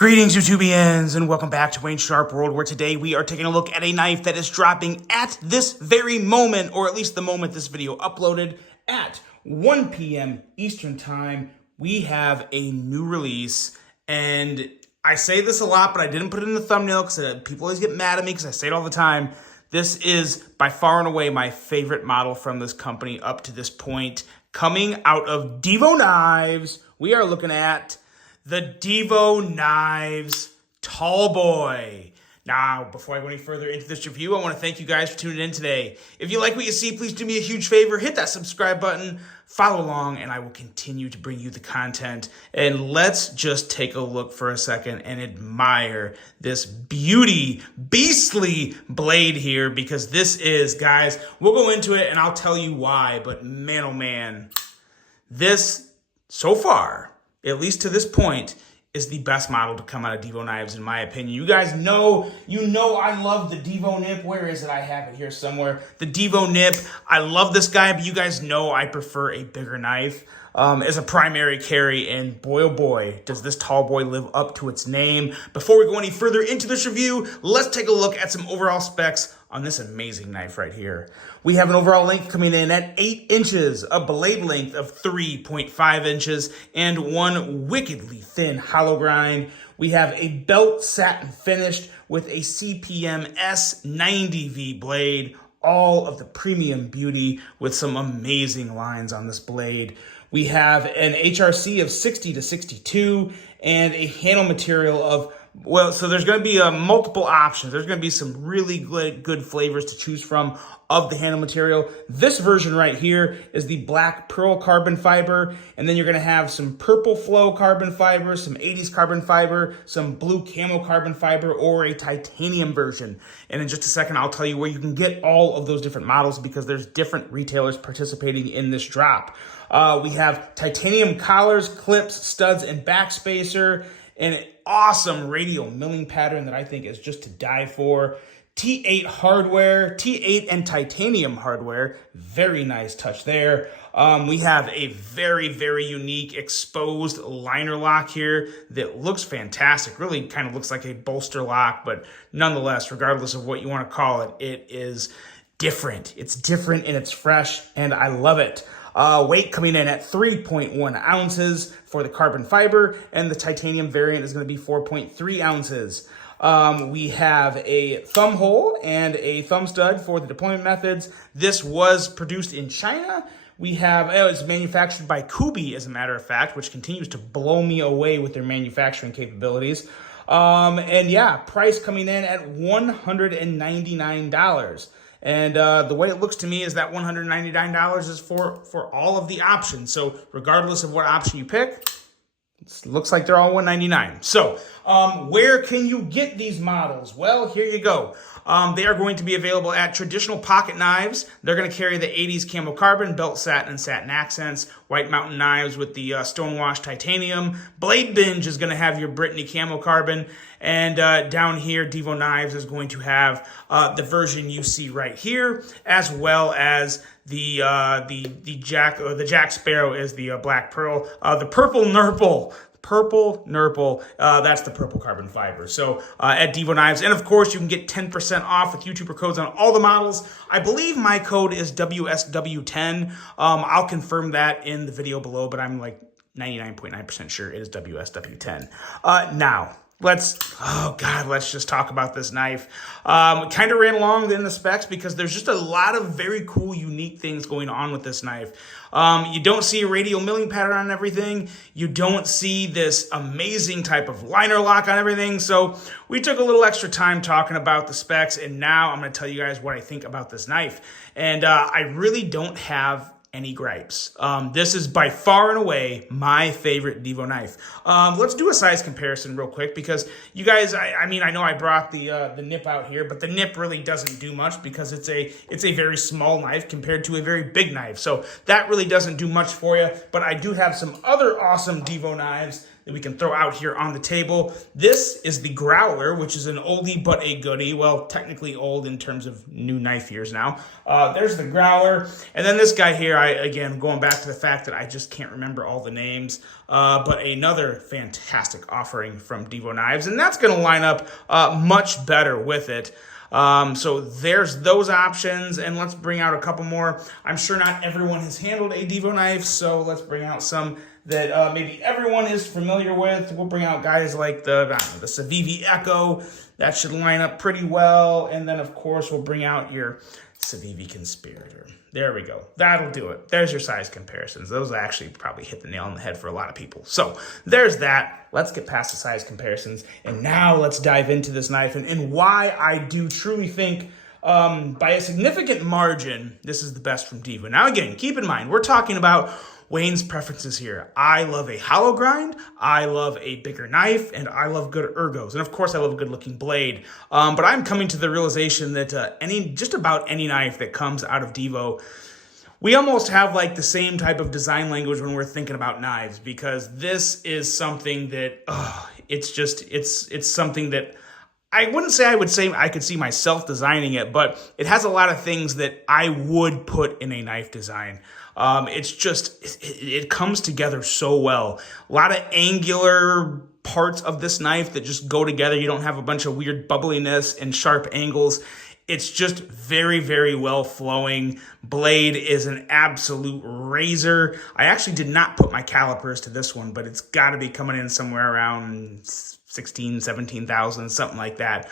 Greetings, YouTubians, and welcome back to Wayne Sharp World, where today we are taking a look at a knife that is dropping at this very moment, or at least the moment this video uploaded, at 1 p.m. Eastern Time. We have a new release, and I say this a lot, but I didn't put it in the thumbnail because people always get mad at me because I say it all the time. This is by far and away my favorite model from this company up to this point. Coming out of Devo Knives, we are looking at the Devo Knives Tall Boy. Now, before I go any further into this review, I want to thank you guys for tuning in today. If you like what you see, please do me a huge favor. Hit that subscribe button, follow along, and I will continue to bring you the content. And let's just take a look for a second and admire this beastly blade here, because this is, guys, we'll go into it and I'll tell you why, but man, oh man, this, so far, at least to this point, is the best model to come out of Devo Knives, in my opinion. You guys know, I love the Devo Nip. Where is it? I have it here somewhere. The Devo Nip. I love this guy, but you guys know I prefer a bigger knife as a primary carry, and boy, oh boy, does this tall boy live up to its name. Before we go any further into this review, let's take a look at some overall specs on this amazing knife right here. We have an overall length coming in at 8 inches, a blade length of 3.5 inches, and one wickedly thin hollow grind. We have a belt satin finished with a CPM S90V blade, all of the premium beauty with some amazing lines on this blade. We have an HRC of 60 to 62 and a handle material of, well, so there's going to be multiple options. There's going to be some really good flavors to choose from of the handle material. This version right here is the black pearl carbon fiber, and then you're going to have some purple flow carbon fiber, some 80s carbon fiber, some blue camo carbon fiber, or a titanium version. And in just a second, I'll tell you where you can get all of those different models, because there's different retailers participating in this drop. We have titanium collars, clips, studs, and backspacer, and an awesome radial milling pattern that I think is just to die for. T8 hardware, T8 and titanium hardware, very nice touch there. We have a very unique exposed liner lock here that looks fantastic. Really kind of looks like a bolster lock, but nonetheless, regardless of what you want to call it, it is different. It's different and it's fresh, and I love it. Weight coming in at 3.1 ounces for the carbon fiber, and the titanium variant is going to be 4.3 ounces. We have a thumb hole and a thumb stud for the deployment methods. This was produced in China. We have, it's manufactured by Kubi, as a matter of fact, which continues to blow me away with their manufacturing capabilities. And yeah, price coming in at $199. And the way it looks to me is that $199 is for all of the options. So regardless of what option you pick, it looks like they're all $199. So where can you get these models? Well, here you go. They are going to be available at traditional pocket knives. They're going to carry the 80s camo carbon, belt satin, and satin accents. White Mountain knives with the stonewashed titanium. Blade Binge is going to have your Brittany camo carbon. And down here, Devo Knives is going to have the version you see right here, as well as the Jack Sparrow is the black pearl. The purple nurple. That's the purple carbon fiber. So at Devo Knives, and of course you can get 10% off with YouTuber codes on all the models. I believe my code is WSW10. I'll confirm that in the video below, but I'm like 99.9% sure it is WSW10. Now, let's just talk about this knife. Kind of ran along in the specs because there's just a lot of very cool, unique things going on with this knife. You don't see a radial milling pattern on everything. You don't see this amazing type of liner lock on everything. So we took a little extra time talking about the specs, and now I'm going to tell you guys what I think about this knife. And I really don't have any gripes. This is by far and away my favorite Devo knife. Let's do a size comparison real quick, because you guys, I mean, I know I brought the nip out here, but the nip really doesn't do much because it's a very small knife compared to a very big knife. So that really doesn't do much for you, but I do have some other awesome Devo knives that we can throw out here on the table. This is the Growler, which is an oldie but a goodie. Well, technically old in terms of new knife years now. There's the Growler. And then this guy here, again, going back to the fact that I just can't remember all the names, but another fantastic offering from Devo Knives. And that's going to line up much better with it. So there's those options, and let's bring out a couple more. I'm sure not everyone has handled a Devo knife, so let's bring out some that maybe everyone is familiar with. We'll bring out guys like the Civivi Echo. That should line up pretty well. And then, of course, we'll bring out your Civivi Conspirator. There we go. That'll do it. There's your size comparisons. Those actually probably hit the nail on the head for a lot of people. So there's that. Let's get past the size comparisons. And now let's dive into this knife and why I do truly think by a significant margin, this is the best from Devo. Now, again, keep in mind, we're talking about Wayne's preferences here. I love a hollow grind, I love a bigger knife, and I love good ergos. And of course, I love a good looking blade. But I'm coming to the realization that just about any knife that comes out of Devo, we almost have like the same type of design language when we're thinking about knives, because this is something that, it's something that I wouldn't say I could see myself designing it, but it has a lot of things that I would put in a knife design. It comes together so well. A lot of angular parts of this knife that just go together. You don't have a bunch of weird bubbliness and sharp angles. It's just very, very well flowing. Blade is an absolute razor. I actually did not put my calipers to this one, but it's got to be coming in somewhere around 16, 17,000, something like that.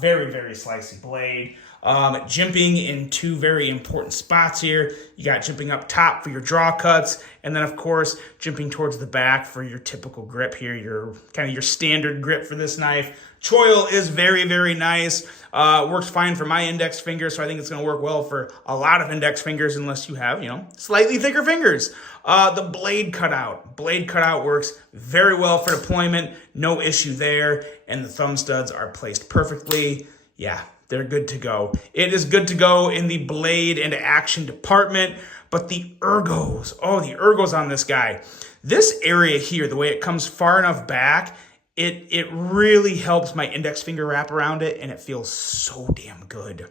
Very, very slicey blade. Jimping in two very important spots here. You got jimping up top for your draw cuts, and then of course jimping towards the back for your typical grip here, your kind of your standard grip for this knife. Choil is very, very nice. Works fine for my index finger, so I think it's going to work well for a lot of index fingers unless you have, slightly thicker fingers. The blade cutout works very well for deployment. No issue there, and the thumb studs are placed perfectly. Yeah, they're good to go. It is good to go in the blade and action department, but the ergos on this guy. This area here, the way it comes far enough back, it really helps my index finger wrap around it, and it feels so damn good.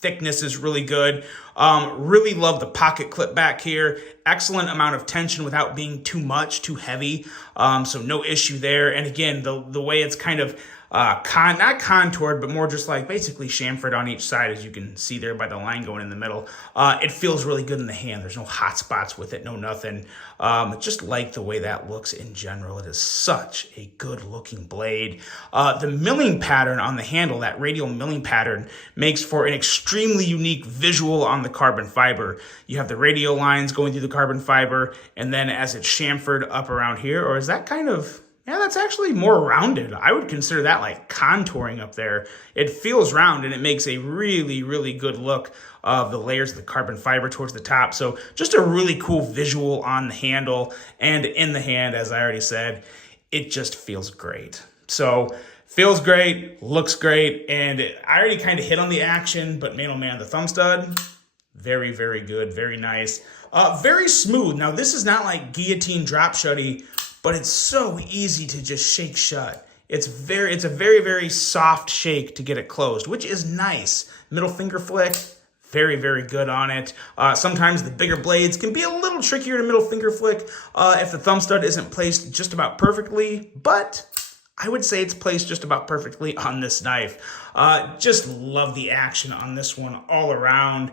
Thickness is really good. Really love the pocket clip back here. Excellent amount of tension without being too heavy. So no issue there. And again, the way it's kind of not contoured, but more just like basically chamfered on each side, as you can see there by the line going in the middle. It feels really good in the hand. There's no hot spots with it, no nothing. Just like the way that looks in general. It is such a good looking blade. The milling pattern on the handle, that radial milling pattern, makes for an extremely unique visual on the carbon fiber. You have the radial lines going through the carbon fiber, and then as it's chamfered up around here, or is that kind of... Yeah, that's actually more rounded. I would consider that like contouring up there. It feels round, and it makes a really, really good look of the layers of the carbon fiber towards the top. So just a really cool visual on the handle and in the hand, as I already said. It just feels great. So feels great, looks great, and I already kind of hit on the action, but man, oh man, the thumb stud, very, very good, very nice. Very smooth. Now, this is not like guillotine drop shutty, but it's so easy to just shake shut. It's a very, very soft shake to get it closed, which is nice. Middle finger flick, very, very good on it. Sometimes the bigger blades can be a little trickier to middle finger flick if the thumb stud isn't placed just about perfectly, but I would say it's placed just about perfectly on this knife. Just love the action on this one all around.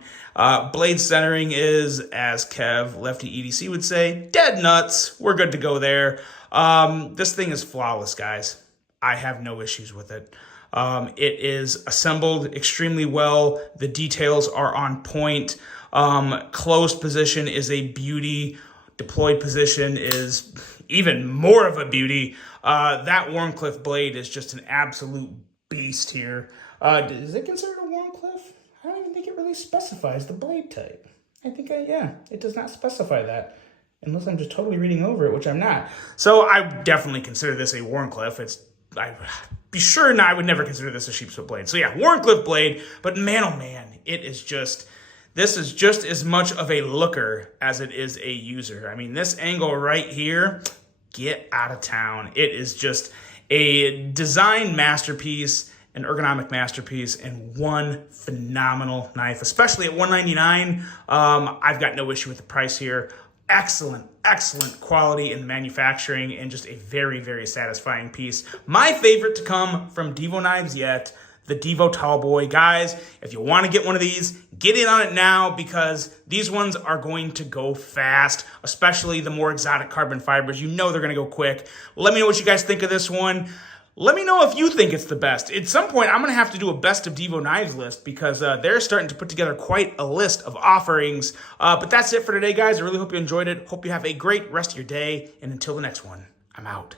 Blade centering is, as Kev, Lefty EDC would say, dead nuts. We're good to go there. This thing is flawless, guys. I have no issues with it. It is assembled extremely well. The details are on point. Closed position is a beauty. Deployed position is even more of a beauty. That Wharncliffe blade is just an absolute beast here. Is it considered a Wharncliffe? I don't even think it really specifies the blade type. It does not specify that. Unless I'm just totally reading over it, which I'm not. So I definitely consider this a Wharncliffe. I would never consider this a sheepsfoot blade. So yeah, Wharncliffe blade, but man, oh man, this is just as much of a looker as it is a user. I mean, this angle right here, get out of town. It is just a design masterpiece, an ergonomic masterpiece, and one phenomenal knife, especially at $199. I've got no issue with the price here. Excellent quality in the manufacturing, and just a very, very satisfying piece. My favorite to come from Devo Knives yet, the Devo Tallboy. Guys, if you want to get one of these, get in on it now, because these ones are going to go fast, especially the more exotic carbon fibers. You know they're going to go quick. Let me know what you guys think of this one. Let me know if you think it's the best. At some point, I'm going to have to do a best of Devo Knives list, because they're starting to put together quite a list of offerings. But that's it for today, guys. I really hope you enjoyed it. Hope you have a great rest of your day. And until the next one, I'm out.